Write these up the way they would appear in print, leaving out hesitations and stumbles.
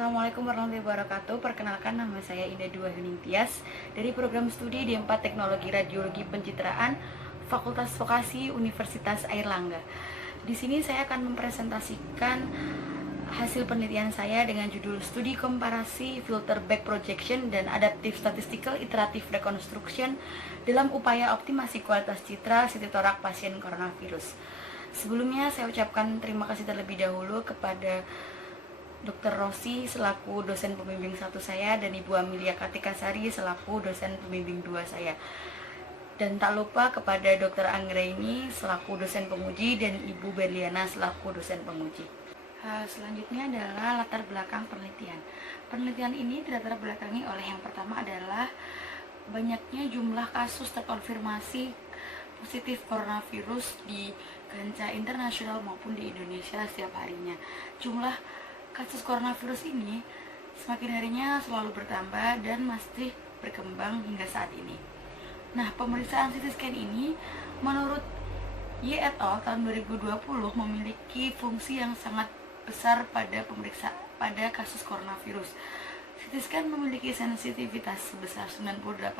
Assalamualaikum warahmatullahi wabarakatuh. Perkenalkan, nama saya Indah Dua Hening Tias dari program studi D4 Teknologi Radiologi Pencitraan Fakultas Vokasi Universitas Airlangga. Di sini saya akan mempresentasikan hasil penelitian saya dengan judul Studi Komparasi Filter Back Projection dan Adaptive Statistical Iterative Reconstruction dalam upaya optimasi kualitas citra CT thorax pasien coronavirus. Sebelumnya saya ucapkan terima kasih terlebih dahulu kepada Dr. Rosi selaku dosen pembimbing 1 saya dan Ibu Amelia Kartikasari selaku dosen pembimbing 2 saya. Dan tak lupa kepada Dr. Anggraini selaku dosen penguji dan Ibu Berliana selaku dosen penguji. Selanjutnya adalah latar belakang penelitian. Penelitian ini dilatar belakangi oleh yang pertama adalah banyaknya jumlah kasus terkonfirmasi positif coronavirus di kancah internasional maupun di Indonesia setiap harinya. Jumlah kasus coronavirus ini semakin harinya selalu bertambah dan masih berkembang hingga saat ini. Nah, pemeriksaan CT scan ini menurut Y et al. Tahun 2020 memiliki fungsi yang sangat besar pada kasus coronavirus. CT scan memiliki sensitivitas sebesar 98%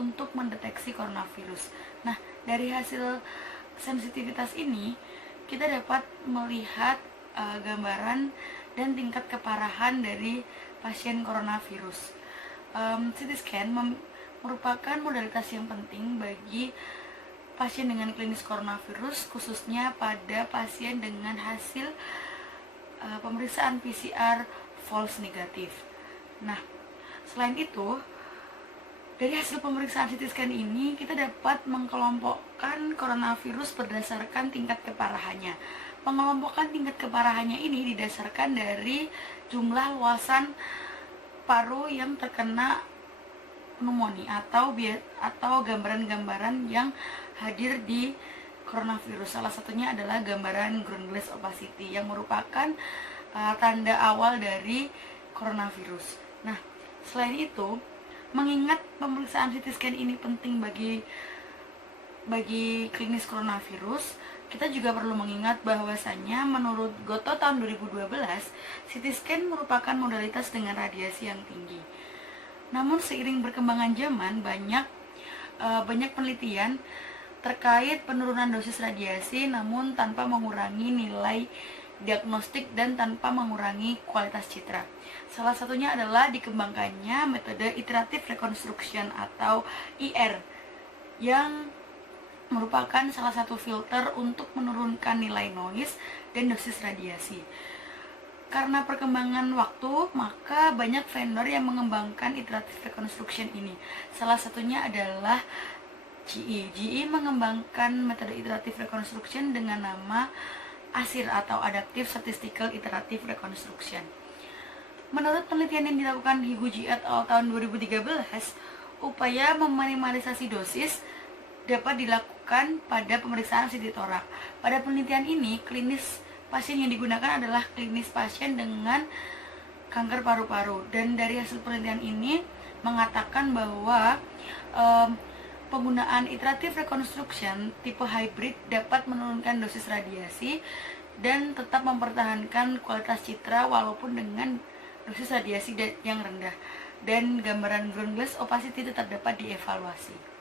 untuk mendeteksi coronavirus. Nah, dari hasil sensitivitas ini kita dapat melihat gambaran dan tingkat keparahan dari pasien coronavirus. CT scan merupakan modalitas yang penting bagi pasien dengan klinis coronavirus, khususnya pada pasien dengan hasil pemeriksaan PCR false negatif. Nah, selain itu, dari hasil pemeriksaan CT scan ini kita dapat mengkelompokkan coronavirus berdasarkan tingkat keparahannya. Pengelompokan tingkat keparahannya ini didasarkan dari jumlah luasan paru yang terkena pneumonia atau gambaran-gambaran yang hadir di coronavirus. Salah satunya adalah gambaran ground glass opacity yang merupakan tanda awal dari coronavirus. Nah, selain itu, mengingat pemeriksaan CT scan ini penting bagi klinis coronavirus, kita juga perlu mengingat bahwasannya menurut Goto tahun 2012, CT scan merupakan modalitas dengan radiasi yang tinggi. Namun seiring berkembangan zaman, banyak penelitian terkait penurunan dosis radiasi namun tanpa mengurangi nilai diagnostik dan tanpa mengurangi kualitas citra. Salah satunya adalah dikembangkannya metode iterative reconstruction atau IR yang merupakan salah satu filter untuk menurunkan nilai noise dan dosis radiasi. Karena perkembangan waktu, maka banyak vendor yang mengembangkan iterative reconstruction ini. Salah satunya adalah GE. GE mengembangkan metode iterative reconstruction dengan nama ASIR atau Adaptive Statistical Iterative Reconstruction. Menurut penelitian yang dilakukan Higuchi et al. Tahun 2013, upaya meminimalisasi dosis dapat dilakukan pada pemeriksaan CT thorax. Pada penelitian ini, klinis pasien yang digunakan adalah klinis pasien dengan kanker paru-paru. Dan dari hasil penelitian ini mengatakan bahwa penggunaan iterative reconstruction tipe hybrid dapat menurunkan dosis radiasi dan tetap mempertahankan kualitas citra walaupun dengan dosis radiasi yang rendah. Dan gambaran ground glass opacity tetap dapat dievaluasi.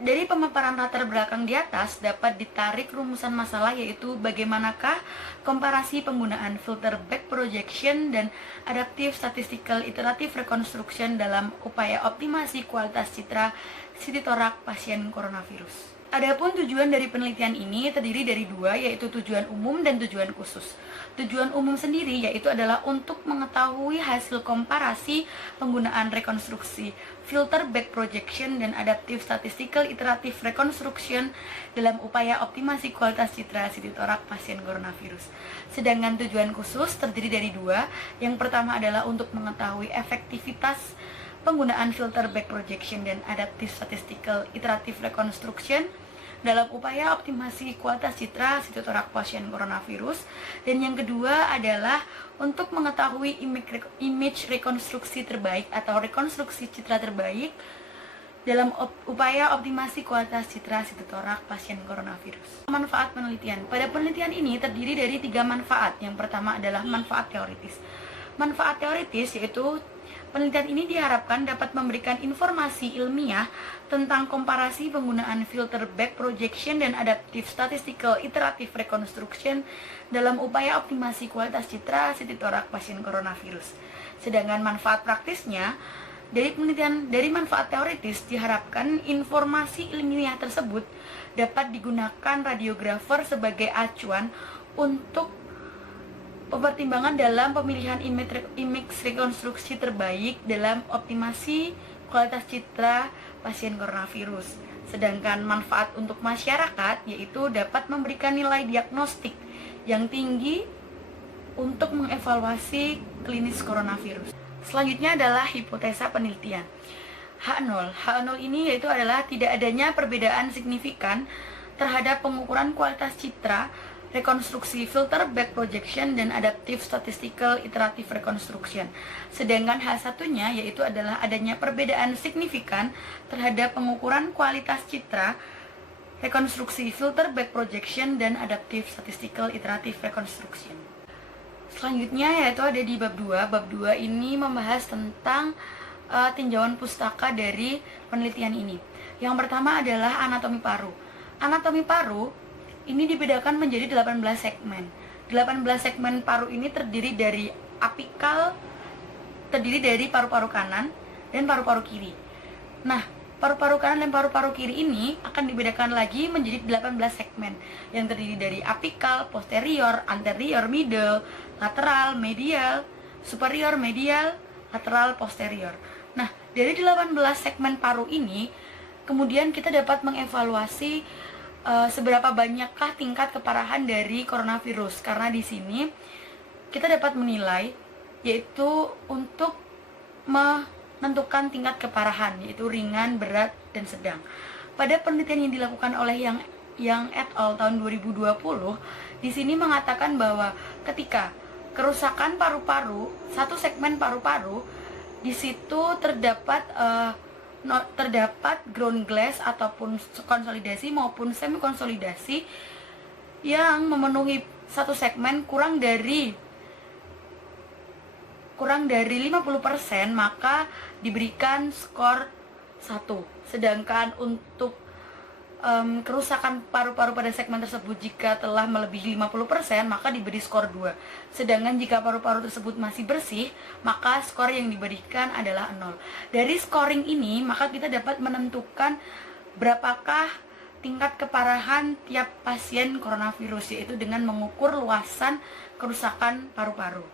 Dari pemaparan latar belakang di atas dapat ditarik rumusan masalah, yaitu bagaimanakah komparasi penggunaan filter back projection dan adaptive statistical iterative reconstruction dalam upaya optimasi kualitas citra CT thorax pasien coronavirus. Adapun tujuan dari penelitian ini terdiri dari 2, yaitu tujuan umum dan tujuan khusus. Tujuan umum sendiri yaitu adalah untuk mengetahui hasil komparasi penggunaan rekonstruksi filter back projection dan adaptive statistical iterative reconstruction dalam upaya optimasi kualitas citra CT thorax pasien coronavirus. Sedangkan tujuan khusus terdiri dari 2. Yang pertama adalah untuk mengetahui efektivitas penggunaan filter back projection dan adaptive statistical iterative reconstruction dalam upaya optimasi kualitas citra CT thorax pasien coronavirus. Dan yang kedua adalah untuk mengetahui image rekonstruksi terbaik atau rekonstruksi citra terbaik dalam upaya optimasi kualitas citra CT thorax pasien coronavirus. Manfaat penelitian. Pada penelitian ini terdiri dari 3 manfaat. Yang pertama adalah manfaat teoritis. Manfaat teoritis yaitu penelitian ini diharapkan dapat memberikan informasi ilmiah tentang komparasi penggunaan filter back projection dan adaptive statistical iterative reconstruction dalam upaya optimasi kualitas citra CT thorax pasien coronavirus. Sedangkan manfaat praktisnya, dari manfaat teoritis diharapkan informasi ilmiah tersebut dapat digunakan radiografer sebagai acuan untuk pertimbangan dalam pemilihan image rekonstruksi terbaik dalam optimasi kualitas citra pasien coronavirus. Sedangkan manfaat untuk masyarakat yaitu dapat memberikan nilai diagnostik yang tinggi untuk mengevaluasi klinis coronavirus. Selanjutnya adalah hipotesa penelitian. H0 ini yaitu adalah tidak adanya perbedaan signifikan terhadap pengukuran kualitas citra, rekonstruksi filter back projection dan adaptive statistical iterative reconstruction. Sedangkan H1-nya yaitu adalah adanya perbedaan signifikan terhadap pengukuran kualitas citra, rekonstruksi filter back projection dan adaptive statistical iterative reconstruction. Selanjutnya yaitu ada di bab 2. Bab 2 ini membahas tentang tinjauan pustaka dari penelitian ini. Yang pertama adalah anatomi paru. Anatomi paru ini dibedakan menjadi 18 segmen. 18 segmen paru ini terdiri dari apikal, terdiri dari paru-paru kanan dan paru-paru kiri. Nah, paru-paru kanan dan paru-paru kiri ini akan dibedakan lagi menjadi 18 segmen yang terdiri dari apikal, posterior, anterior, middle, lateral, medial, superior, medial, lateral, posterior. Nah, dari 18 segmen paru ini kemudian kita dapat mengevaluasi seberapa banyakkah tingkat keparahan dari coronavirus, karena di sini kita dapat menilai yaitu untuk menentukan tingkat keparahan yaitu ringan, berat, dan sedang. Pada penelitian yang dilakukan oleh Yang et al tahun 2020 di sini mengatakan bahwa ketika kerusakan paru-paru, satu segmen paru-paru di situ terdapat ground glass ataupun konsolidasi maupun semi konsolidasi yang memenuhi satu segmen kurang dari 50%, maka diberikan skor 1. Sedangkan untuk kerusakan paru-paru pada segmen tersebut jika telah melebihi 50%, maka diberi skor 2. Sedangkan jika paru-paru tersebut masih bersih, maka skor yang diberikan adalah 0. Dari scoring ini, maka kita dapat menentukan berapakah tingkat keparahan tiap pasien coronavirus, yaitu dengan mengukur luasan kerusakan paru-paru.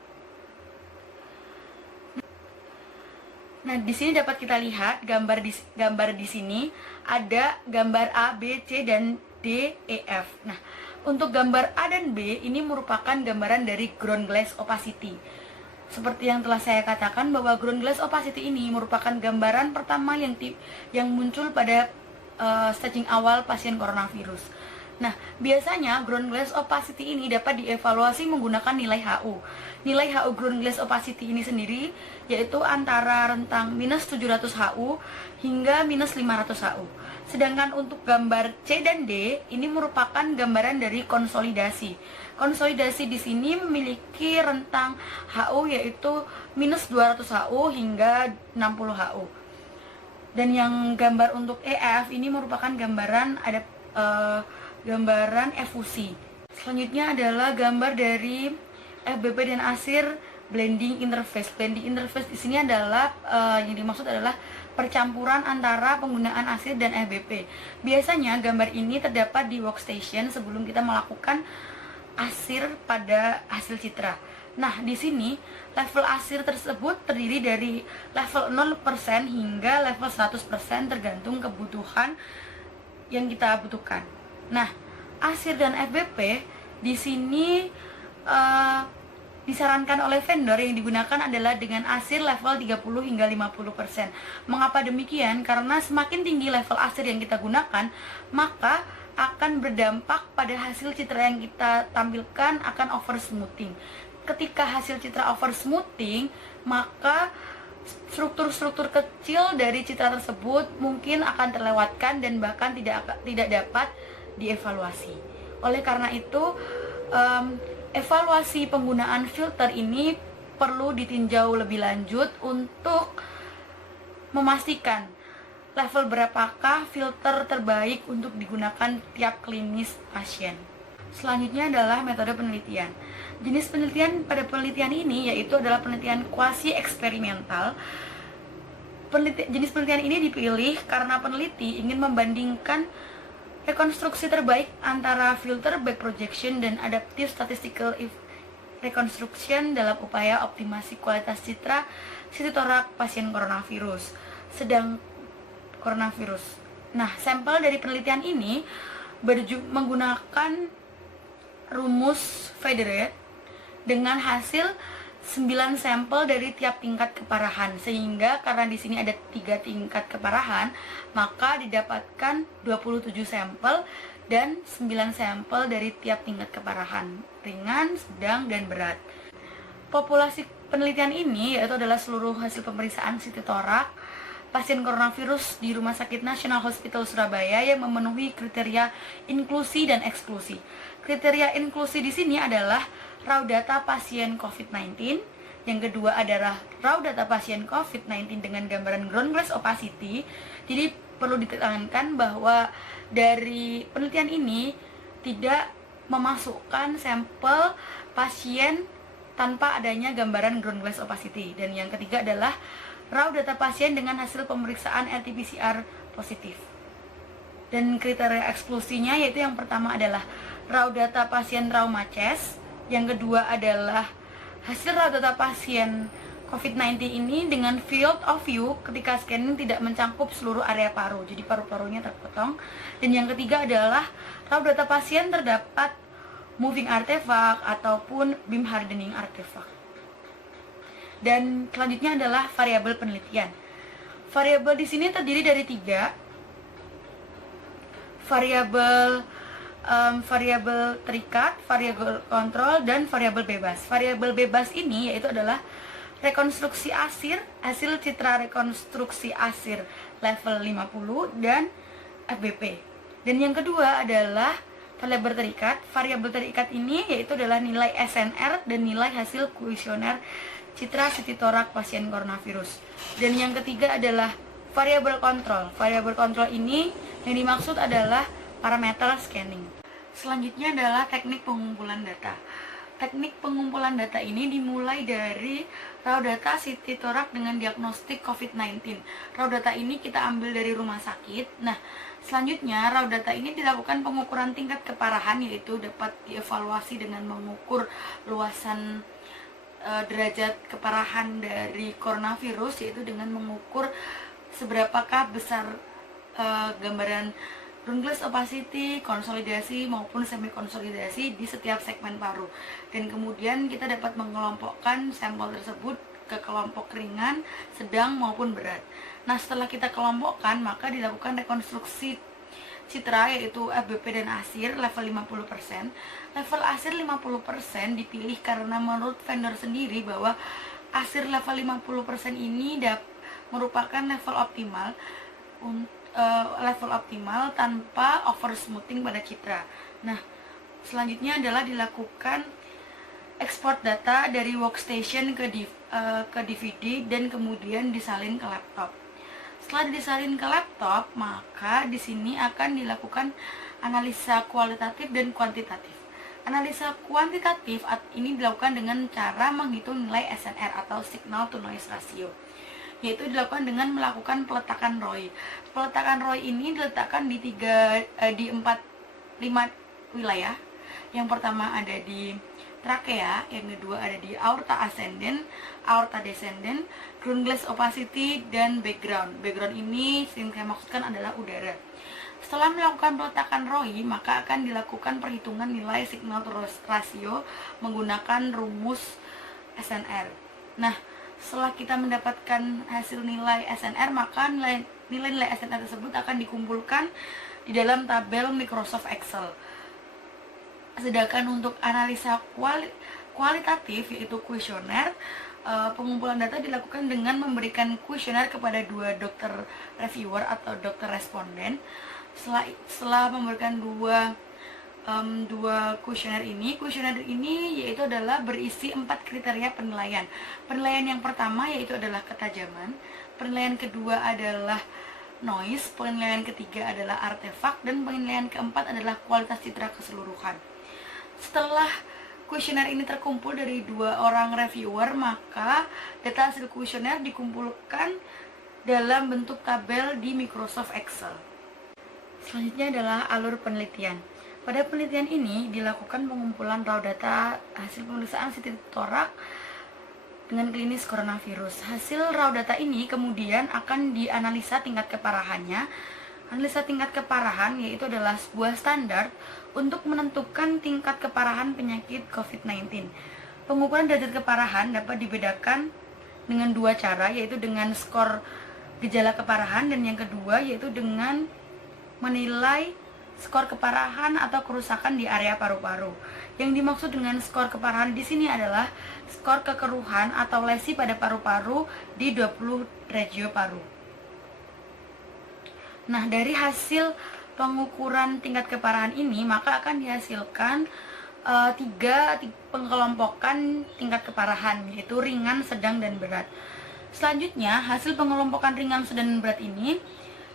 Nah, di sini dapat kita lihat gambar di sini ada gambar A, B, C, dan D, E, F. Nah, untuk gambar A dan B ini merupakan gambaran dari ground glass opacity. Seperti yang telah saya katakan bahwa ground glass opacity ini merupakan gambaran pertama yang muncul pada staging awal pasien coronavirus. Nah, biasanya ground glass opacity ini dapat dievaluasi menggunakan nilai HU. Nilai HU ground glass opacity ini sendiri yaitu antara rentang minus 700 HU hingga minus 500 HU. Sedangkan untuk gambar C dan D ini merupakan gambaran dari konsolidasi. Konsolidasi di sini memiliki rentang HU yaitu minus 200 HU hingga 60 HU. Dan yang gambar untuk EF ini merupakan gambaran gambaran efusi. Selanjutnya adalah gambar dari FBP dan ASIR blending interface. Blending interface di sini adalah yang dimaksud adalah percampuran antara penggunaan ASIR dan FBP. Biasanya gambar ini terdapat di workstation sebelum kita melakukan ASIR pada hasil citra. Nah, di sini level ASIR tersebut terdiri dari level 0% hingga level 100% tergantung kebutuhan yang kita butuhkan. Nah, ASIR dan FBP di sini disarankan oleh vendor yang digunakan adalah dengan ASIR level 30 hingga 50%. Mengapa demikian? Karena semakin tinggi level ASIR yang kita gunakan, maka akan berdampak pada hasil citra yang kita tampilkan akan oversmoothing. Ketika hasil citra oversmoothing, maka struktur-struktur kecil dari citra tersebut mungkin akan terlewatkan dan bahkan tidak dapat dievaluasi. Oleh karena itu, evaluasi penggunaan filter ini perlu ditinjau lebih lanjut untuk memastikan level berapakah filter terbaik untuk digunakan tiap klinis pasien. Selanjutnya adalah metode penelitian. Jenis penelitian pada penelitian ini yaitu adalah penelitian kuasi eksperimental. Jenis penelitian ini dipilih karena peneliti ingin membandingkan rekonstruksi terbaik antara filter back projection dan adaptive statistical reconstruction dalam upaya optimasi kualitas citra CT thorax pasien coronavirus. Nah, sampel dari penelitian ini menggunakan rumus Federer dengan hasil 9 sampel dari tiap tingkat keparahan, sehingga karena di sini ada 3 tingkat keparahan, maka didapatkan 27 sampel dan 9 sampel dari tiap tingkat keparahan, ringan, sedang, dan berat. Populasi penelitian ini yaitu adalah seluruh hasil pemeriksaan CT thorax pasien coronavirus di Rumah Sakit Nasional Hospital Surabaya yang memenuhi kriteria inklusi dan eksklusi. Kriteria inklusi di sini adalah raw data pasien COVID-19, yang kedua adalah raw data pasien COVID-19 dengan gambaran ground glass opacity. Jadi perlu ditekankan bahwa dari penelitian ini tidak memasukkan sampel pasien tanpa adanya gambaran ground glass opacity. Dan yang ketiga adalah raw data pasien dengan hasil pemeriksaan RT-PCR positif. Dan kriteria eksklusinya yaitu yang pertama adalah raw data pasien trauma chest, yang kedua adalah hasil raw data pasien COVID-19 ini dengan field of view ketika scanning tidak mencakup seluruh area paru, jadi paru-parunya terpotong. Dan yang ketiga adalah raw data pasien terdapat moving artifact ataupun beam hardening artifact. Dan selanjutnya adalah variabel penelitian. Variabel di sini terdiri dari 3 variabel: variabel terikat, variabel kontrol, dan variabel bebas. Variabel bebas ini yaitu adalah rekonstruksi asir, hasil citra rekonstruksi asir level 50 dan FBP. Dan yang kedua adalah variabel terikat. Variabel terikat ini yaitu adalah nilai SNR dan nilai hasil kuesioner citra CT thorax pasien coronavirus. Dan yang ketiga adalah variabel kontrol. Variabel kontrol ini yang dimaksud adalah parameter scanning. Selanjutnya adalah teknik pengumpulan data. Teknik pengumpulan data ini dimulai dari raw data CT thorax dengan diagnostik COVID-19. Raw data ini kita ambil dari rumah sakit. Nah, selanjutnya raw data ini dilakukan pengukuran tingkat keparahan, yaitu dapat dievaluasi dengan mengukur luasan derajat keparahan dari coronavirus, yaitu dengan mengukur seberapakah besar gambaran ground glass opacity, konsolidasi maupun semi konsolidasi di setiap segmen paru. Dan kemudian kita dapat mengelompokkan sampel tersebut ke kelompok ringan, sedang maupun berat. Nah, setelah kita kelompokkan, maka dilakukan rekonstruksi citra yaitu FBP dan ASIR level 50%. Level ASIR 50% dipilih karena menurut vendor sendiri bahwa ASIR level 50% ini merupakan level optimal tanpa oversmoothing pada citra. Nah, selanjutnya adalah dilakukan ekspor data dari workstation ke DVD dan kemudian disalin ke laptop. Setelah disalin ke laptop, maka di sini akan dilakukan analisa kualitatif dan kuantitatif. Analisa kuantitatif ini dilakukan dengan cara menghitung nilai SNR atau signal to noise ratio, yaitu dilakukan dengan melakukan peletakan ROI. Peletakan ROI ini diletakkan di 5 wilayah. Yang pertama ada di trakea, yang kedua ada di aorta ascendent, aorta descendent, ground glass opacity, dan background. Background ini yang saya maksudkan adalah udara. Setelah melakukan peletakan ROI, maka akan dilakukan perhitungan nilai signal to noise ratio menggunakan rumus SNR. Nah, setelah kita mendapatkan hasil nilai SNR, maka nilai-nilai SNR tersebut akan dikumpulkan di dalam tabel Microsoft Excel. Sedangkan untuk analisa kualitatif yaitu kuesioner, pengumpulan data dilakukan dengan memberikan kuesioner kepada 2 dokter reviewer atau dokter responden. Setelah memberikan 2 dua kuesioner ini. Kuesioner ini yaitu adalah berisi 4 kriteria penilaian. Penilaian yang pertama yaitu adalah ketajaman, penilaian kedua adalah noise, penilaian ketiga adalah artefak, dan penilaian keempat adalah kualitas citra keseluruhan. Setelah kuesioner ini terkumpul dari 2 orang reviewer, maka data hasil kuesioner dikumpulkan dalam bentuk tabel di Microsoft Excel. Selanjutnya adalah alur penelitian. Pada penelitian ini dilakukan pengumpulan raw data hasil pemeriksaan CT torak dengan klinis coronavirus. Hasil raw data ini kemudian akan dianalisa tingkat keparahannya. Analisa tingkat keparahan yaitu adalah sebuah standar untuk menentukan tingkat keparahan penyakit COVID-19. Pengukuran derajat keparahan dapat dibedakan dengan 2 cara, yaitu dengan skor gejala keparahan, dan yang kedua yaitu dengan menilai skor keparahan atau kerusakan di area paru-paru. Yang dimaksud dengan skor keparahan di sini adalah skor kekeruhan atau lesi pada paru-paru di 20 regio paru. Nah, dari hasil pengukuran tingkat keparahan ini maka akan dihasilkan 3 pengelompokan tingkat keparahan, yaitu ringan, sedang, dan berat. Selanjutnya, hasil pengelompokan ringan, sedang, dan berat ini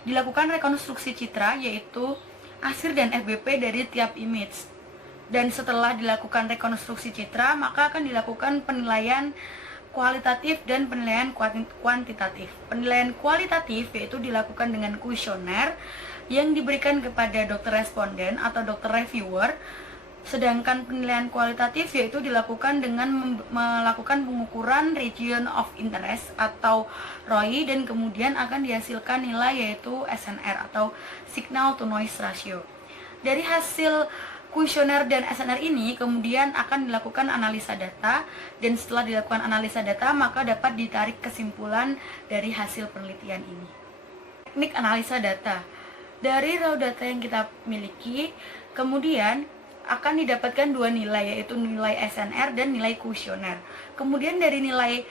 dilakukan rekonstruksi citra, yaitu ASIR dan FBP dari tiap image. Dan setelah dilakukan rekonstruksi citra, maka akan dilakukan penilaian kualitatif dan penilaian kuantitatif. Penilaian kualitatif yaitu dilakukan dengan kuesioner yang diberikan kepada dokter responden atau dokter reviewer. Sedangkan penilaian kualitatif yaitu dilakukan dengan melakukan pengukuran region of interest atau ROI, dan kemudian akan dihasilkan nilai yaitu SNR atau signal to noise ratio. Dari hasil kuesioner dan SNR ini kemudian akan dilakukan analisa data, dan setelah dilakukan analisa data maka dapat ditarik kesimpulan dari hasil penelitian ini. Teknik analisa data. Dari raw data yang kita miliki kemudian akan didapatkan 2 nilai, yaitu nilai SNR dan nilai kuesioner. Kemudian dari nilai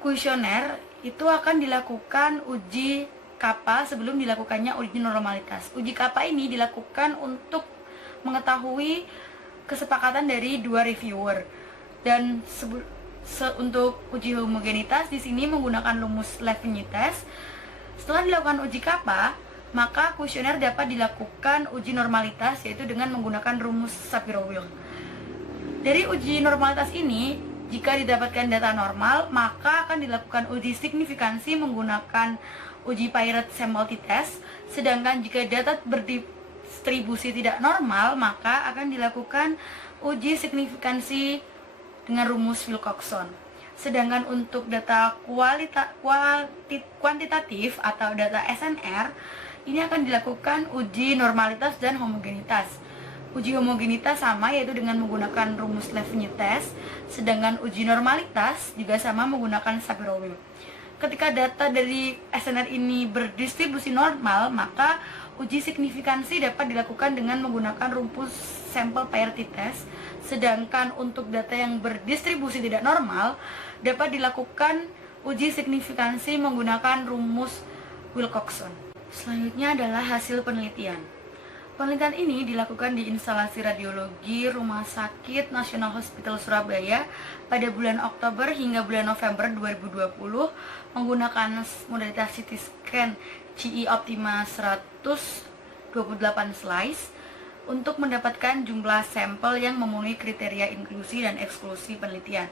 kuesioner itu akan dilakukan uji kappa sebelum dilakukannya uji normalitas. Uji kappa ini dilakukan untuk mengetahui kesepakatan dari 2 reviewer, dan untuk uji homogenitas di sini menggunakan rumus Levene test. Setelah dilakukan uji kappa, maka kuesioner dapat dilakukan uji normalitas, yaitu dengan menggunakan rumus Shapiro-Wilk. Dari uji normalitas ini, jika didapatkan data normal, maka akan dilakukan uji signifikansi menggunakan uji Piret sample t-test. Sedangkan jika data berdistribusi tidak normal, maka akan dilakukan uji signifikansi dengan rumus Wilcoxon. Sedangkan untuk data kuantitatif atau data SNR, ini akan dilakukan uji normalitas dan homogenitas. Uji homogenitas sama, yaitu dengan menggunakan rumus Levene test, sedangkan uji normalitas juga sama menggunakan Shapiro-Wilk. Ketika data dari SNR ini berdistribusi normal, maka uji signifikansi dapat dilakukan dengan menggunakan rumus sample pair t-test. Sedangkan untuk data yang berdistribusi tidak normal dapat dilakukan uji signifikansi menggunakan rumus Wilcoxon. Selanjutnya adalah hasil penelitian. Penelitian ini dilakukan di instalasi radiologi Rumah Sakit Nasional Hospital Surabaya pada bulan Oktober hingga bulan November 2020 menggunakan modalitas CT scan GE Optima 128 slice untuk mendapatkan jumlah sampel yang memenuhi kriteria inklusi dan eksklusi penelitian.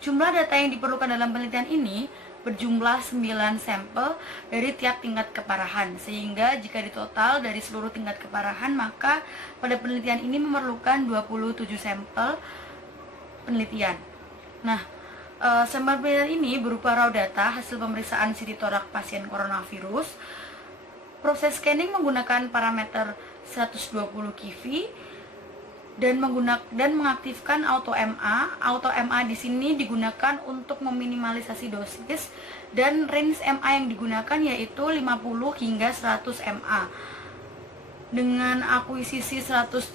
Jumlah data yang diperlukan dalam penelitian ini berjumlah 9 sampel dari tiap tingkat keparahan, sehingga jika ditotal dari seluruh tingkat keparahan, maka pada penelitian ini memerlukan 27 sampel penelitian. Nah, sampel penelitian ini berupa raw data hasil pemeriksaan CT torak pasien coronavirus. Proses scanning menggunakan parameter 120 kV dan mengaktifkan auto MA. Auto MA di sini digunakan untuk meminimalisasi dosis, dan range MA yang digunakan yaitu 50 hingga 100 MA dengan akuisisi 180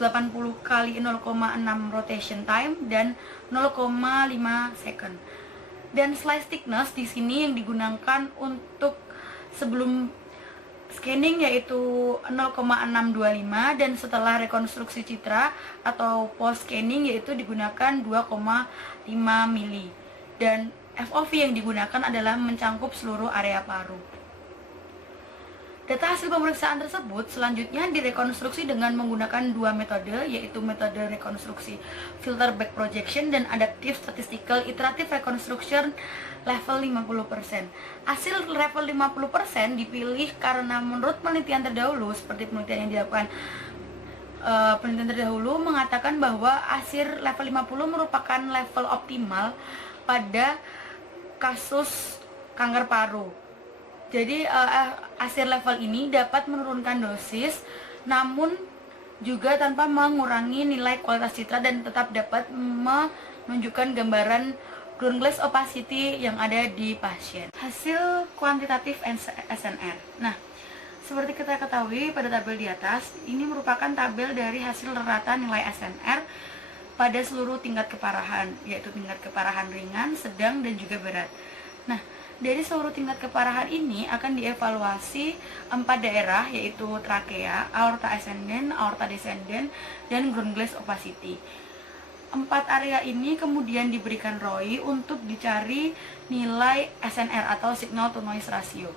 kali 0,6 rotation time dan 0,5 second. Dan slice thickness di sini yang digunakan untuk sebelum scanning yaitu 0,625 dan setelah rekonstruksi citra atau post scanning yaitu digunakan 2,5 mili dan FOV yang digunakan adalah mencangkup seluruh area paru. Data hasil pemeriksaan tersebut selanjutnya direkonstruksi dengan menggunakan dua metode, yaitu metode rekonstruksi filter back projection dan adaptive statistical iterative reconstruction level 50%. Hasil level 50% dipilih karena menurut penelitian terdahulu, seperti penelitian yang dilakukan penelitian terdahulu mengatakan bahwa hasil level 50 merupakan level optimal pada kasus kanker paru. Jadi hasil level ini dapat menurunkan dosis namun juga tanpa mengurangi nilai kualitas citra dan tetap dapat menunjukkan gambaran ground glass opacity yang ada di pasien. Hasil kuantitatif SNR. Nah, seperti kita ketahui pada tabel di atas, ini merupakan tabel dari hasil rata nilai SNR pada seluruh tingkat keparahan, yaitu tingkat keparahan ringan, sedang, dan juga berat. Nah, dari seluruh tingkat keparahan ini akan dievaluasi 4 daerah, yaitu trakea, aorta ascendens, aorta descendens, dan ground glass opacity. 4 area ini kemudian diberikan ROI untuk dicari nilai SNR atau signal to noise ratio.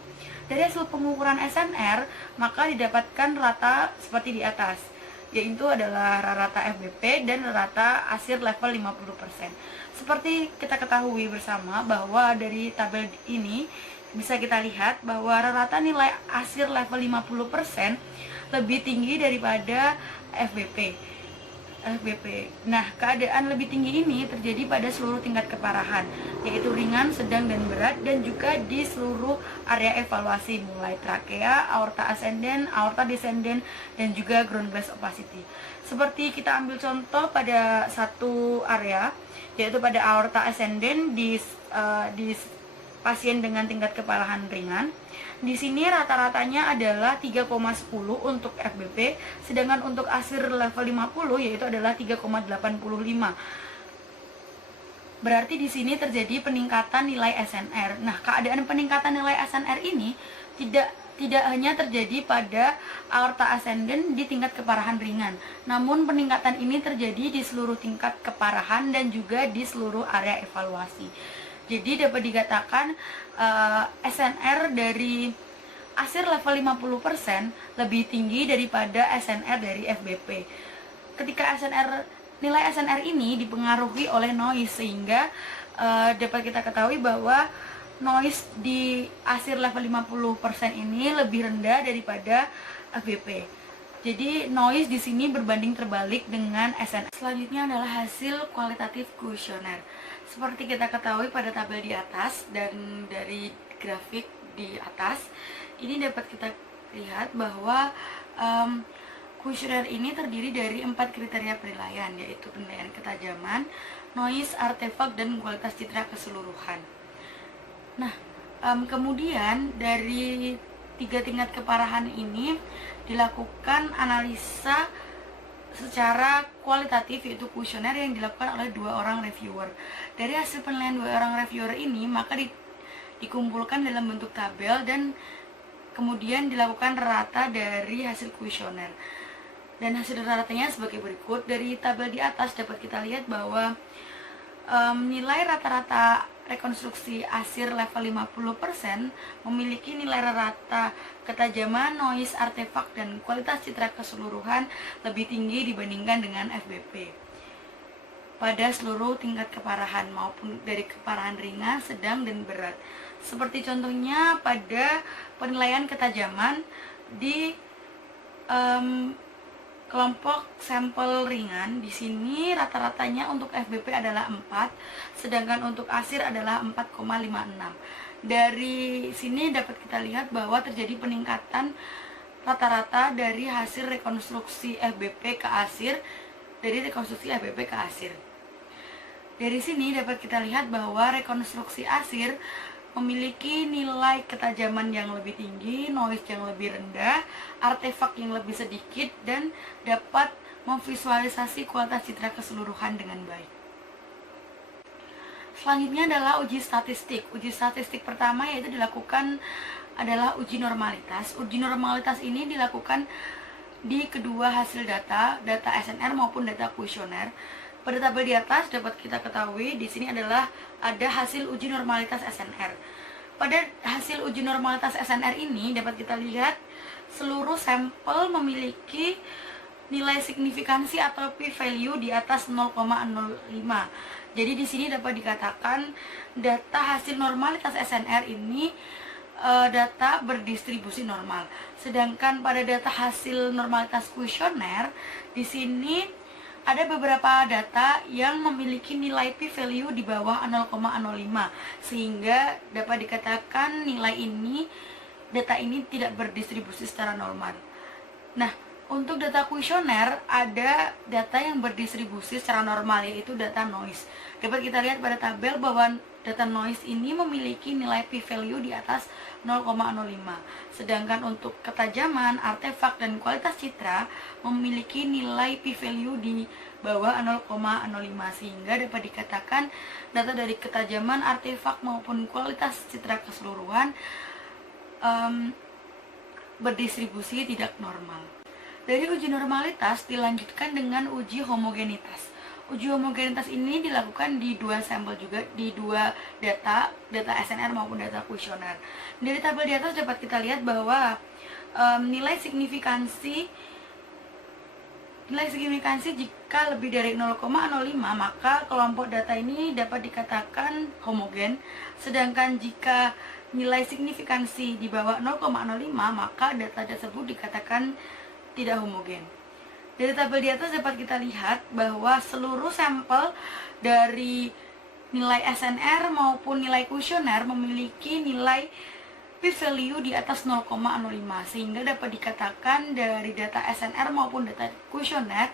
Dari hasil pengukuran SNR, maka didapatkan rata seperti di atas, yaitu adalah rata FBP dan rata ASIR level 50%. Seperti kita ketahui bersama bahwa dari tabel ini bisa kita lihat bahwa rata nilai ASIR level 50% lebih tinggi daripada FBP. Nah, keadaan lebih tinggi ini terjadi pada seluruh tingkat keparahan, yaitu ringan, sedang, dan berat, dan juga di seluruh area evaluasi mulai trakea, aorta ascendens, aorta descendens, dan juga ground glass opacity. Seperti kita ambil contoh pada satu area, yaitu pada aorta ascendens di pasien dengan tingkat keparahan ringan. Di sini rata-ratanya adalah 3,10 untuk FBP, sedangkan untuk ASIR level 50 yaitu adalah 3,85. Berarti di sini terjadi peningkatan nilai SNR. Nah, keadaan peningkatan nilai SNR ini tidak hanya terjadi pada aorta ascendens di tingkat keparahan ringan, namun peningkatan ini terjadi di seluruh tingkat keparahan dan juga di seluruh area evaluasi. Jadi dapat dikatakan SNR dari ASIR level 50% lebih tinggi daripada SNR dari FBP. Ketika nilai SNR ini dipengaruhi oleh noise, sehingga dapat kita ketahui bahwa noise di ASIR level 50% ini lebih rendah daripada FBP. Jadi noise di sini berbanding terbalik dengan SNR. Selanjutnya adalah hasil kualitatif kuesioner. Seperti kita ketahui pada tabel di atas dan dari grafik di atas, ini dapat kita lihat bahwa kuesioner ini terdiri dari 4 kriteria penilaian, yaitu penilaian ketajaman, noise, artefak, dan kualitas citra keseluruhan. Nah, kemudian dari 3 tingkat keparahan ini dilakukan analisa secara kualitatif, yaitu kuesioner yang dilakukan oleh 2 orang reviewer. Dari hasil penilaian 2 orang reviewer ini maka dikumpulkan dalam bentuk tabel dan kemudian dilakukan rata dari hasil kuesioner. Dan hasil ratanya sebagai berikut. Dari tabel di atas dapat kita lihat bahwa nilai rata-rata rekonstruksi ASIR level 50% memiliki nilai rata ketajaman, noise, artefak, dan kualitas citra keseluruhan lebih tinggi dibandingkan dengan FBP pada seluruh tingkat keparahan maupun dari keparahan ringan, sedang, dan berat. Seperti contohnya pada penilaian ketajaman di kelompok sampel ringan, di sini rata-ratanya untuk FBP adalah 4, sedangkan untuk ASIR adalah 4,56. Dari sini dapat kita lihat bahwa terjadi peningkatan rata-rata dari hasil rekonstruksi FBP ke ASIR, dari rekonstruksi FBP ke ASIR. Dari sini dapat kita lihat bahwa rekonstruksi ASIR memiliki nilai ketajaman yang lebih tinggi, noise yang lebih rendah, artefak yang lebih sedikit, dan dapat memvisualisasi kualitas citra keseluruhan dengan baik. Selanjutnya adalah uji statistik. Uji statistik pertama yaitu dilakukan adalah uji normalitas. Uji normalitas ini dilakukan di kedua hasil data SNR maupun data kuesioner. Pada tabel di atas dapat kita ketahui di sini adalah ada hasil uji normalitas SNR. Pada hasil uji normalitas SNR ini dapat kita lihat seluruh sampel memiliki nilai signifikansi atau p-value di atas 0,05. Jadi di sini dapat dikatakan data hasil normalitas SNR ini data berdistribusi normal. Sedangkan pada data hasil normalitas kuesioner di sini ada beberapa data yang memiliki nilai p-value di bawah 0,05 sehingga dapat dikatakan data ini tidak berdistribusi secara normal. Nah, untuk data kuesioner ada data yang berdistribusi secara normal yaitu data noise. Dapat kita lihat pada tabel bahwa data noise ini memiliki nilai p-value di atas 0,05. Sedangkan untuk ketajaman, artefak, dan kualitas citra memiliki nilai p-value di bawah 0,05 sehingga dapat dikatakan data dari ketajaman, artefak, maupun kualitas citra keseluruhan berdistribusi tidak normal. Dari uji normalitas dilanjutkan dengan uji homogenitas. Uji homogenitas ini dilakukan di dua sampel juga, di dua data SNR maupun data kuesioner. Dari tabel di atas dapat kita lihat bahwa nilai signifikansi jika lebih dari 0,05 maka kelompok data ini dapat dikatakan homogen. Sedangkan jika nilai signifikansi di bawah 0,05 maka data tersebut dikatakan tidak homogen. Dari tabel di atas dapat kita lihat bahwa seluruh sampel dari nilai SNR maupun nilai kuesioner memiliki nilai p-value di atas 0,05 sehingga dapat dikatakan dari data SNR maupun data kuesioner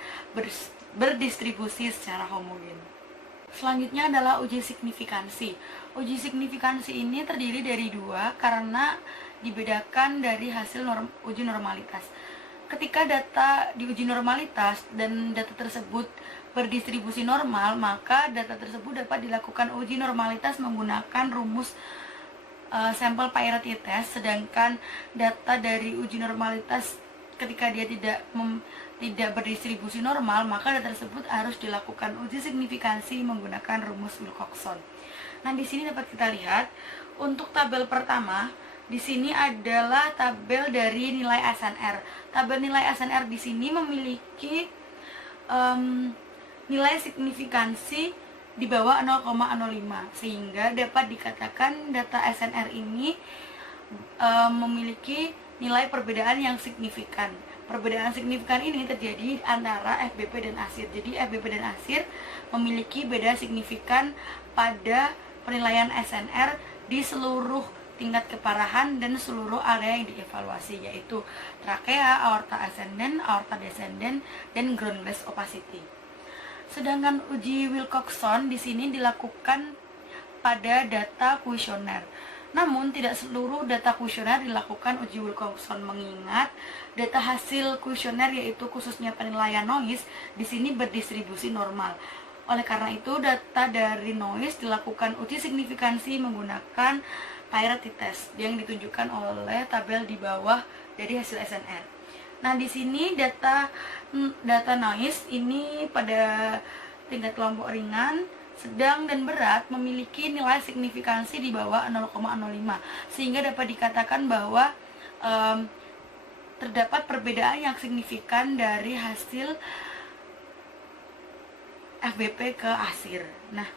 berdistribusi secara homogen. Selanjutnya adalah uji signifikansi. Uji signifikansi ini terdiri dari dua karena dibedakan dari hasil uji normalitas. Ketika data diuji normalitas dan data tersebut berdistribusi normal, maka data tersebut dapat dilakukan uji normalitas menggunakan rumus sampel priority test. Sedangkan data dari uji normalitas ketika dia tidak berdistribusi normal, maka data tersebut harus dilakukan uji signifikansi menggunakan rumus Wilcoxon. Nah, di sini dapat kita lihat untuk tabel pertama. Di sini adalah tabel dari nilai SNR. Tabel nilai SNR di sini memiliki nilai signifikansi di bawah 0,05 sehingga dapat dikatakan data SNR ini memiliki nilai perbedaan yang signifikan. Perbedaan signifikan ini terjadi antara FBP dan ASIR. Jadi FBP dan ASIR memiliki beda signifikan pada penilaian SNR di seluruh tingkat keparahan dan seluruh area yang dievaluasi, yaitu trakea, aorta ascendens, aorta descendens, dan ground glass opacity. Sedangkan uji Wilcoxon di sini dilakukan pada data kuesioner. Namun tidak seluruh data kuesioner dilakukan uji Wilcoxon, mengingat data hasil kuesioner yaitu khususnya penilaian noise di sini berdistribusi normal. Oleh karena itu data dari noise dilakukan uji signifikansi menggunakan priority test yang ditunjukkan oleh tabel di bawah dari hasil SNR. Nah, di sini data noise ini pada tingkat kelompok ringan, sedang, dan berat memiliki nilai signifikansi di bawah 0,05 sehingga dapat dikatakan bahwa terdapat perbedaan yang signifikan dari hasil FBP ke ASIR. Nah,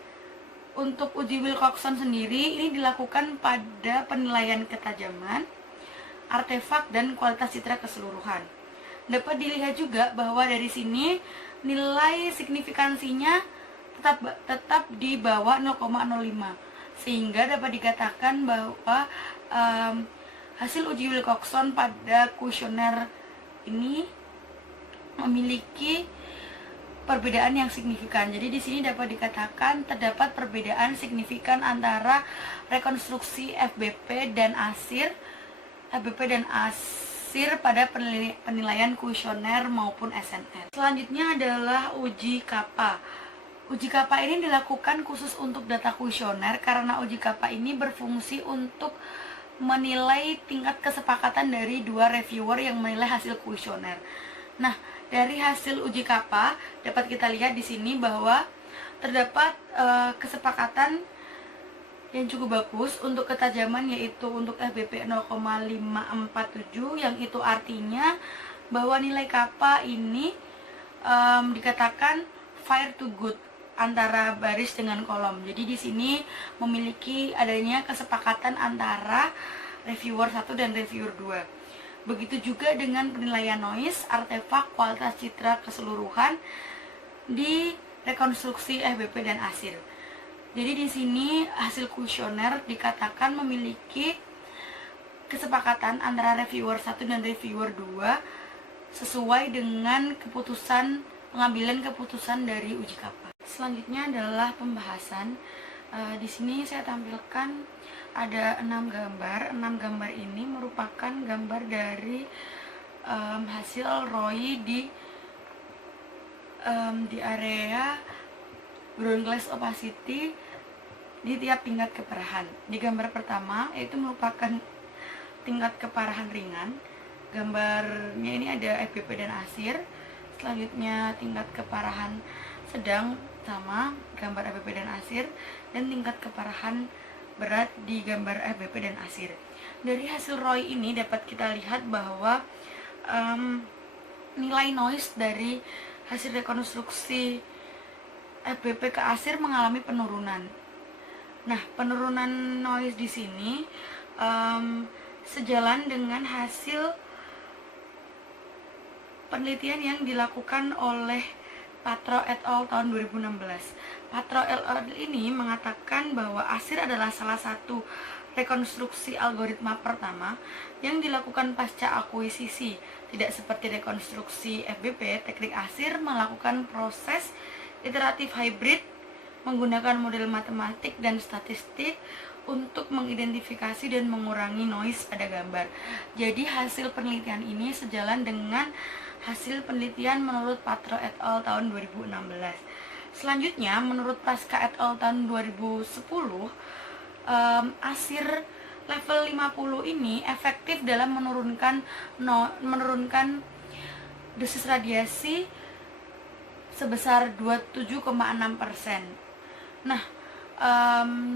untuk uji Wilcoxon sendiri ini dilakukan pada penilaian ketajaman, artefak, dan kualitas citra keseluruhan. Dapat dilihat juga bahwa dari sini nilai signifikansinya tetap di bawah 0,05 sehingga dapat dikatakan bahwa hasil uji Wilcoxon pada kuesioner ini memiliki perbedaan yang signifikan. Jadi di sini dapat dikatakan terdapat perbedaan signifikan antara rekonstruksi FBP dan ASIR pada penilaian kuesioner maupun SNR. Selanjutnya adalah uji kappa. Uji kappa ini dilakukan khusus untuk data kuesioner karena uji kappa ini berfungsi untuk menilai tingkat kesepakatan dari dua reviewer yang menilai hasil kuesioner. Nah, dari hasil uji kappa dapat kita lihat di sini bahwa terdapat kesepakatan yang cukup bagus untuk ketajaman, yaitu untuk FBP 0,547, yang itu artinya bahwa nilai kappa ini dikatakan fair to good antara baris dengan kolom. Jadi di sini memiliki adanya kesepakatan antara reviewer 1 dan reviewer 2. Begitu juga dengan penilaian noise, artefak, kualitas citra keseluruhan di rekonstruksi FBP dan ASIR. Jadi di sini hasil kuesioner dikatakan memiliki kesepakatan antara reviewer 1 dan reviewer 2 sesuai dengan pengambilan keputusan dari uji kappa. Selanjutnya adalah pembahasan. Di sini saya tampilkan ada 6 gambar. 6 gambar ini merupakan gambar dari hasil ROI di area ground glass opacity di tiap tingkat keparahan. Di gambar pertama yaitu merupakan tingkat keparahan ringan. Gambarnya ini ada FBP dan ASIR. Selanjutnya tingkat keparahan sedang sama gambar FBP dan ASIR, dan tingkat keparahan berat di gambar FBP dan ASIR. Dari hasil ROI ini dapat kita lihat bahwa nilai noise dari hasil rekonstruksi FBP ke ASIR mengalami penurunan. Nah, penurunan noise di sini sejalan dengan hasil penelitian yang dilakukan oleh Patro et al. Tahun 2016. Patro et al. Ini mengatakan bahwa ASIR adalah salah satu rekonstruksi algoritma pertama yang dilakukan pasca akuisisi. Tidak seperti rekonstruksi FBP, teknik ASIR melakukan proses iteratif hybrid menggunakan model matematik dan statistik untuk mengidentifikasi dan mengurangi noise pada gambar. Jadi hasil penelitian ini sejalan dengan hasil penelitian menurut Patro et al. Tahun 2016. Selanjutnya, menurut Praska et al. Tahun 2010, ASIR level 50 ini efektif dalam menurunkan dosis radiasi sebesar 27,6%. Nah,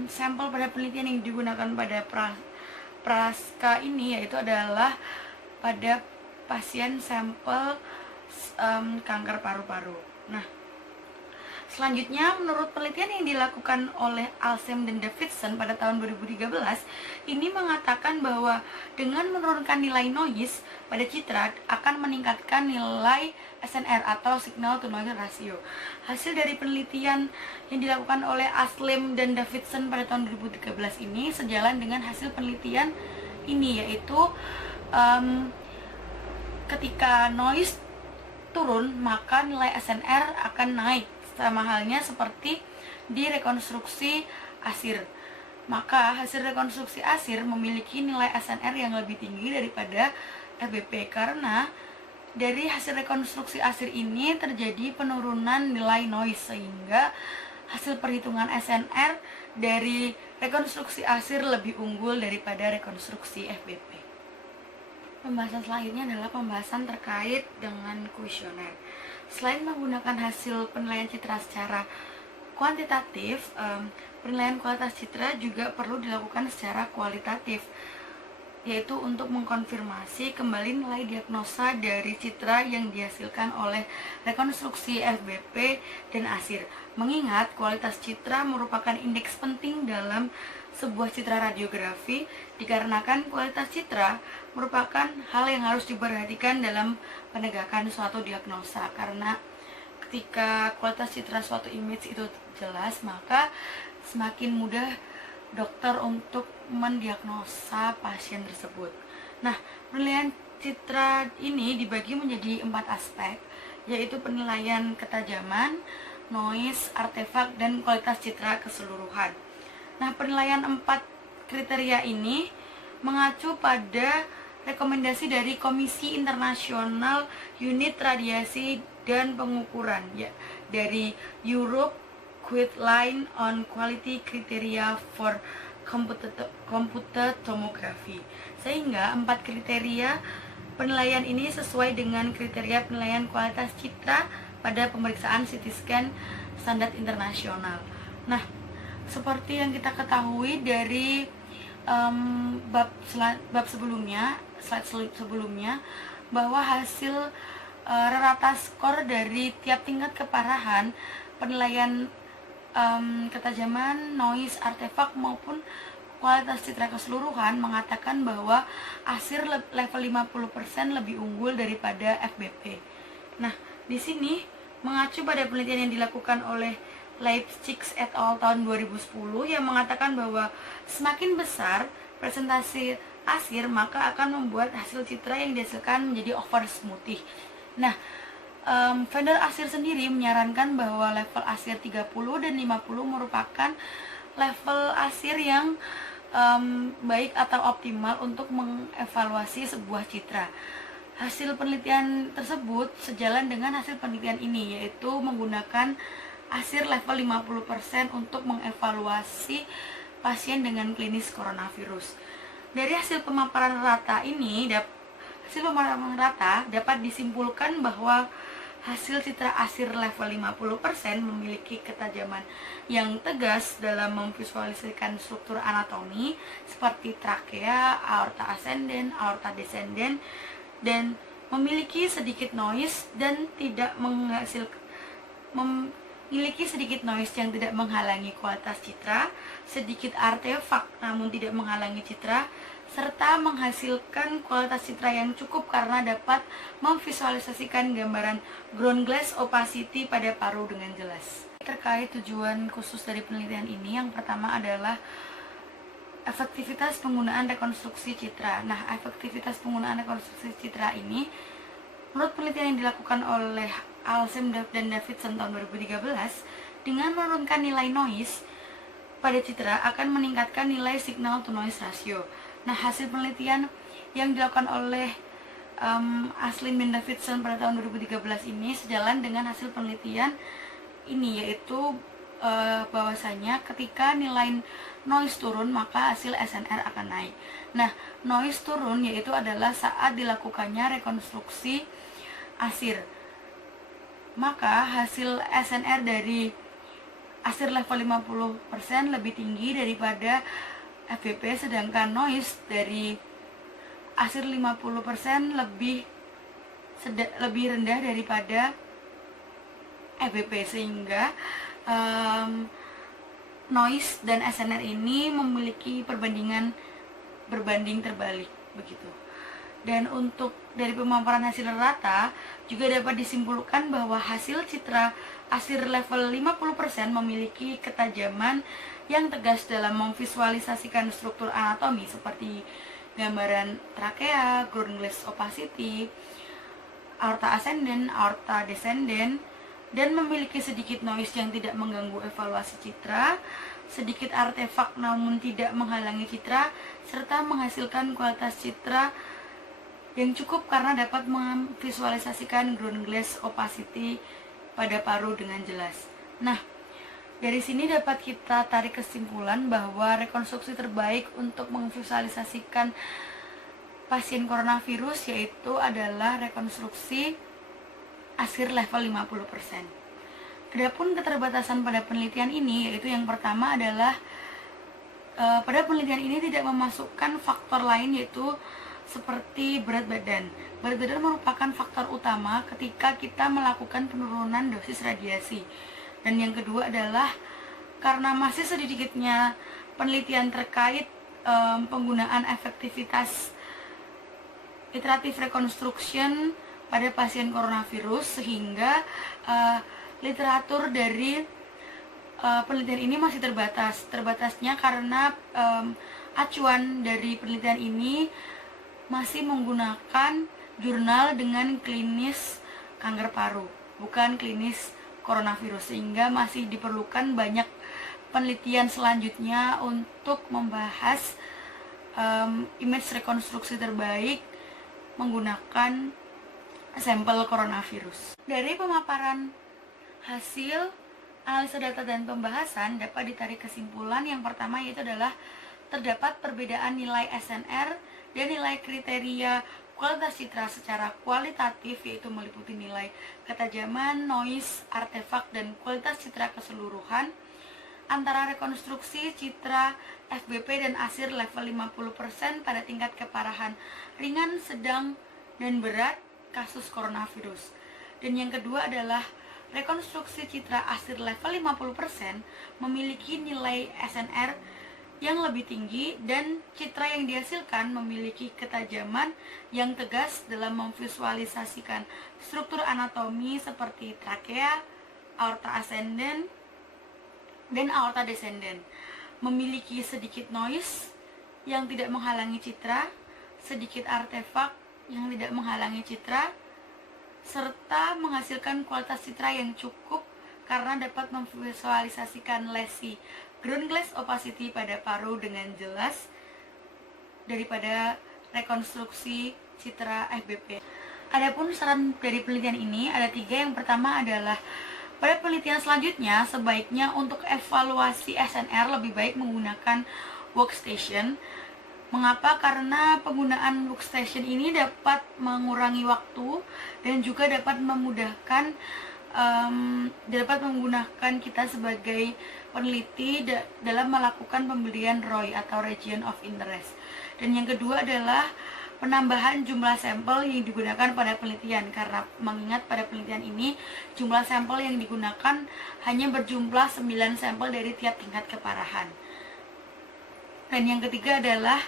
sampel pada penelitian yang digunakan pada Praska ini yaitu adalah pada pasien sampel kanker paru-paru. Nah, selanjutnya menurut penelitian yang dilakukan oleh Alsem dan Davidson pada tahun 2013 ini mengatakan bahwa dengan menurunkan nilai noise pada citra akan meningkatkan nilai SNR atau signal to noise ratio. Hasil dari penelitian yang dilakukan oleh Alsem dan Davidson pada tahun 2013 ini sejalan dengan hasil penelitian ini, yaitu ketika noise turun maka nilai SNR akan naik, sama halnya seperti di rekonstruksi ASIR. Maka hasil rekonstruksi ASIR memiliki nilai SNR yang lebih tinggi daripada FBP karena dari hasil rekonstruksi ASIR ini terjadi penurunan nilai noise, sehingga hasil perhitungan SNR dari rekonstruksi ASIR lebih unggul daripada rekonstruksi FBP. Pembahasan selanjutnya adalah pembahasan terkait dengan kuesioner. Selain menggunakan hasil penilaian citra secara kuantitatif, penilaian kualitas citra juga perlu dilakukan secara kualitatif, yaitu untuk mengkonfirmasi kembali nilai diagnosa dari citra yang dihasilkan oleh rekonstruksi FBP dan ASIR. Mengingat kualitas citra merupakan indeks penting dalam sebuah citra radiografi, dikarenakan kualitas citra merupakan hal yang harus diperhatikan dalam penegakan suatu diagnosa. Karena ketika kualitas citra suatu image itu jelas, maka semakin mudah dokter untuk mendiagnosa pasien tersebut. Nah, penilaian citra ini dibagi menjadi 4 aspek, yaitu penilaian ketajaman, noise, artefak, dan kualitas citra keseluruhan. Nah, penilaian 4 kriteria ini mengacu pada rekomendasi dari Komisi Internasional Unit Radiasi dan Pengukuran, ya, dari Europe guideline on quality criteria for computer tomography. Sehingga 4 kriteria penilaian ini sesuai dengan kriteria penilaian kualitas citra pada pemeriksaan CT scan standar internasional. Nah, seperti yang kita ketahui dari bab sebelumnya, slide sebelumnya, bahwa hasil rata skor dari tiap tingkat keparahan penilaian ketajaman, noise, artefak maupun kualitas citra keseluruhan mengatakan bahwa ASIR level 50% lebih unggul daripada FBP. Nah, di sini mengacu pada penelitian yang dilakukan oleh Leipzig et al. Tahun 2010 yang mengatakan bahwa semakin besar presentasi ASIR maka akan membuat hasil citra yang dihasilkan menjadi over smoothie. Nah, vendor ASIR sendiri menyarankan bahwa level ASIR 30 dan 50 merupakan level ASIR yang baik atau optimal untuk mengevaluasi sebuah citra. Hasil penelitian tersebut sejalan dengan hasil penelitian ini, yaitu menggunakan ASIR level 50% untuk mengevaluasi pasien dengan klinis coronavirus. Dari hasil pemaparan rata ini, dapat disimpulkan bahwa hasil citra ASIR level 50% memiliki ketajaman yang tegas dalam memvisualisasikan struktur anatomi seperti trakea, aorta ascendens, aorta descendens, dan memiliki sedikit noise dan tidak memiliki sedikit noise yang tidak menghalangi kualitas citra, sedikit artefak namun tidak menghalangi citra, serta menghasilkan kualitas citra yang cukup karena dapat memvisualisasikan gambaran ground glass opacity pada paru dengan jelas. Terkait tujuan khusus dari penelitian ini, yang pertama adalah efektivitas penggunaan rekonstruksi citra. Nah, efektivitas penggunaan rekonstruksi citra ini menurut penelitian yang dilakukan oleh Alsem dan Davidson tahun 2013, dengan menurunkan nilai noise pada citra akan meningkatkan nilai signal to noise ratio. Nah, hasil penelitian yang dilakukan oleh Alsem dan Davidson pada tahun 2013 ini sejalan dengan hasil penelitian ini, yaitu bahwasanya ketika nilai noise turun maka hasil SNR akan naik. Nah, noise turun yaitu adalah saat dilakukannya rekonstruksi ASIR, maka hasil SNR dari ASIR level 50% lebih tinggi daripada FBP, sedangkan noise dari ASIR 50% lebih rendah daripada FBP, sehingga noise dan SNR ini memiliki berbanding terbalik begitu. Dan untuk dari pemaparan hasil rata juga dapat disimpulkan bahwa hasil citra ASIR level 50% memiliki ketajaman yang tegas dalam memvisualisasikan struktur anatomi seperti gambaran trakea, ground glass opacity, aorta ascendens, aorta descendens, dan memiliki sedikit noise yang tidak mengganggu evaluasi citra, sedikit artefak namun tidak menghalangi citra, serta menghasilkan kualitas citra yang cukup karena dapat memvisualisasikan ground glass opacity pada paru dengan jelas. Nah, dari sini dapat kita tarik kesimpulan bahwa rekonstruksi terbaik untuk memvisualisasikan pasien coronavirus yaitu adalah rekonstruksi ASIR level 50%. Adapun keterbatasan pada penelitian ini yaitu yang pertama adalah pada penelitian ini tidak memasukkan faktor lain yaitu seperti berat badan. Berat badan merupakan faktor utama ketika kita melakukan penurunan dosis radiasi. Dan yang kedua adalah karena masih sedikitnya penelitian terkait penggunaan efektivitas iteratif reconstruction pada pasien coronavirus, sehingga literatur dari penelitian ini masih terbatas. Terbatasnya karena acuan dari penelitian ini masih menggunakan jurnal dengan klinis kanker paru, bukan klinis coronavirus, sehingga masih diperlukan banyak penelitian selanjutnya untuk membahas image rekonstruksi terbaik menggunakan sampel coronavirus. Dari pemaparan hasil Analisa data dan pembahasan dapat ditarik kesimpulan yang pertama, yaitu adalah terdapat perbedaan nilai SNR dan nilai kriteria kualitas citra secara kualitatif, yaitu meliputi nilai ketajaman, noise, artefak, dan kualitas citra keseluruhan antara rekonstruksi citra FBP dan ASIR level 50% pada tingkat keparahan ringan, sedang, dan berat kasus coronavirus. Dan yang kedua adalah rekonstruksi citra ASIR level 50% memiliki nilai SNR yang lebih tinggi dan citra yang dihasilkan memiliki ketajaman yang tegas dalam memvisualisasikan struktur anatomi seperti trakea, aorta ascendens, dan aorta descendens. Memiliki sedikit noise yang tidak menghalangi citra, sedikit artefak yang tidak menghalangi citra, serta menghasilkan kualitas citra yang cukup karena dapat memvisualisasikan lesi ground glass opacity pada paru dengan jelas daripada rekonstruksi citra FBP. Adapun saran dari penelitian ini ada 3. Yang pertama adalah pada penelitian selanjutnya sebaiknya untuk evaluasi SNR lebih baik menggunakan workstation. Mengapa? Karena penggunaan workstation ini dapat mengurangi waktu dan juga dapat memudahkan kita sebagai peneliti dalam melakukan pembelian ROI atau Region of Interest. Dan yang kedua adalah penambahan jumlah sampel yang digunakan pada penelitian, karena mengingat pada penelitian ini jumlah sampel yang digunakan hanya berjumlah 9 sampel dari tiap tingkat keparahan. Dan yang ketiga adalah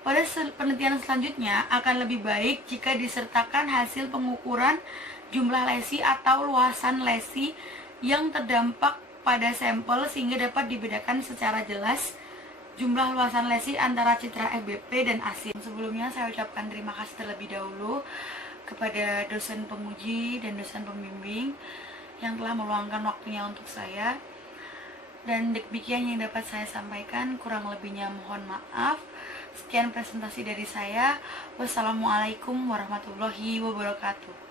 pada penelitian selanjutnya akan lebih baik jika disertakan hasil pengukuran jumlah lesi atau luasan lesi yang terdampak pada sampel sehingga dapat dibedakan secara jelas jumlah luasan lesi antara citra FBP dan ASIR. Sebelumnya saya ucapkan terima kasih terlebih dahulu kepada dosen penguji dan dosen pembimbing yang telah meluangkan waktunya untuk saya. Dan demikian yang dapat saya sampaikan, kurang lebihnya mohon maaf. Sekian presentasi dari saya. Wassalamualaikum warahmatullahi wabarakatuh.